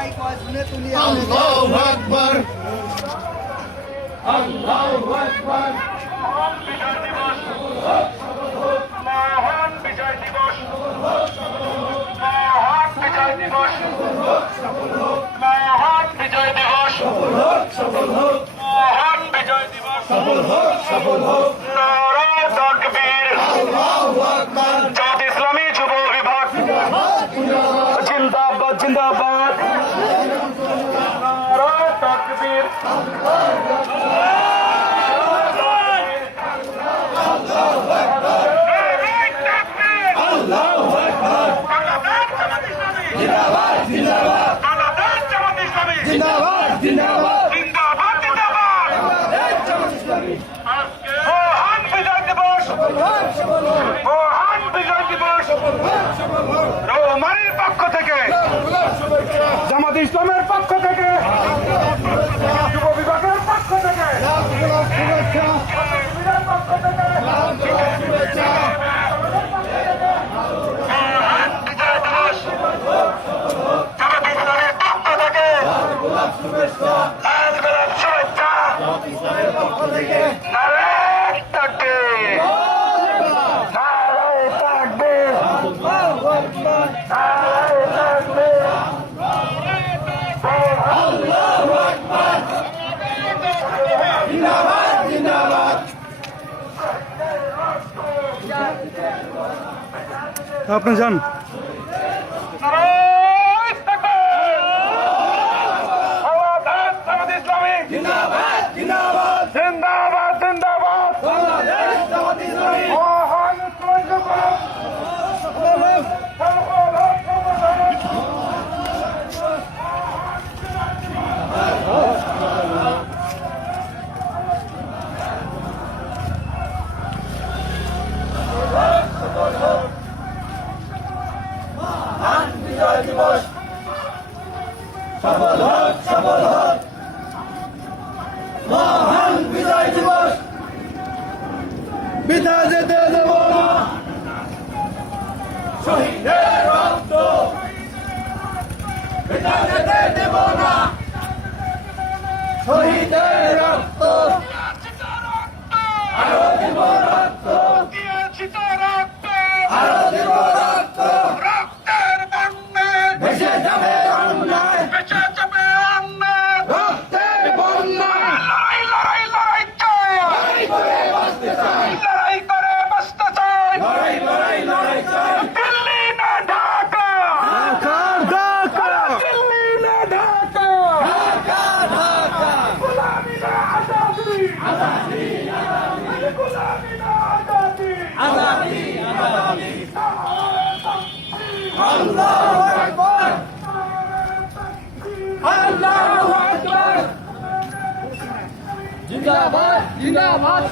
আল্লাহু আকবার। আল্লাহু আকবার। মহান বিজয় দিবস। মহান বিজয় দিবস। মহান বিজয় দিবস মহান বিজয় দিবস মহান বিজয় দিবস সফল হোক সফল হোক নারায় তাকবীর আল্লাহু আকবার জামাত ইসলামী যুব বিভাগ জিন্দাবাদ জিন্দাবাদ নারায় তাকবীর আল্লাহু আকবার জিন্দাবাদ জিন্দাবাদ জিন্দাবাদ জিন্দাবাদ মহান বিজয় দিবস মহান বিজয় দিবস রোমানির পক্ষ থেকে জামাত ইসলামের পক্ষ থেকে জিন্দাবাদ জিন্দাবাদ আপনি যান নারায়ণ তাকবীর আওয়াজ জামাত ইসলামী জিন্দাবাদ জিন্দাবাদ জিন্দাবাদ জিন্দাবাদ বাংলাদেশ জামাত ইসলামী মহান সৈন্যবাদ বিজয় দিবস। সফল হোক সফল হোক। মহান বিজয় দিবস। বিধা যেতে দেব না। শহীদের রক্ত। বিধা যেতে দেব না। লড়াই লড়াই লড়াই চাই দিল্লি না ঢাকা দিল্লি না ঢাকা। ঢাকা ঢাকা গোলামি না আজাদি আজাদি গোলামি না আজাদি আজাদি আজাদি আল্লাহু আকবার আল্লাহু আকবার। জিন্দাবাদ জিন্দাবাদ।